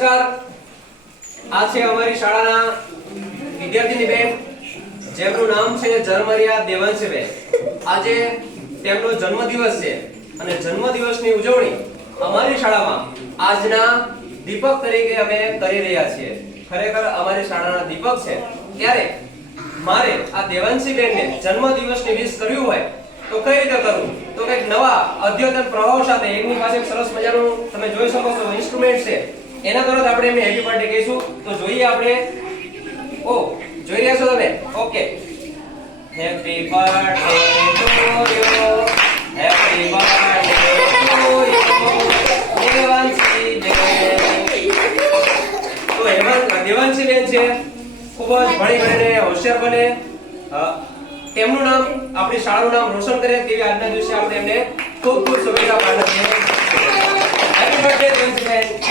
નમસ્કાર. આ છે અમારી શાળાના વિદ્યાર્થીની બેન જેમનું નામ છે ઝરમરિયા દેવાંશીબેન. આજે તેમનો જન્મદિવસ છે અને જન્મદિવસની ઉજવણી અમારી શાળામાં આજના દીપક તરીકે અમે કરી રહ્યા છીએ. ખરેખર અમારી શાળાના દીપક છે ત્યારે મારે આ દેવાંશીબેનને જન્મદિવસની વિશ કર્યું હોય તો કઈ રીતે કરવું? તો કંઈક નવા અદ્યતન પ્રભાવ સાથે એમની પાસે એક સરસ મજાનું તમે જોઈ શકો છો ઇન્સ્ટ્રુમેન્ટ છે, એના તરત આપણે એમને હેપી બર્થડે કહીશું. તો જોઈએ આપણે. ઓ જોઈ રહ્યા છો તમે? Okay. Happy birthday to you, happy birthday to you દેવાંશીબેન. તો દેવાંશીબેન છે ખૂબ જ ભણી ગણીને હોશિયાર બને, તેમનું નામ આપણી શાળાનું નામ રોશન કરે તેવી આજના દિવસે આપણે એમને ખૂબ ખૂબ શુભેચ્છા પાઠવીએ. Happy birthday દેવાંશીબેન.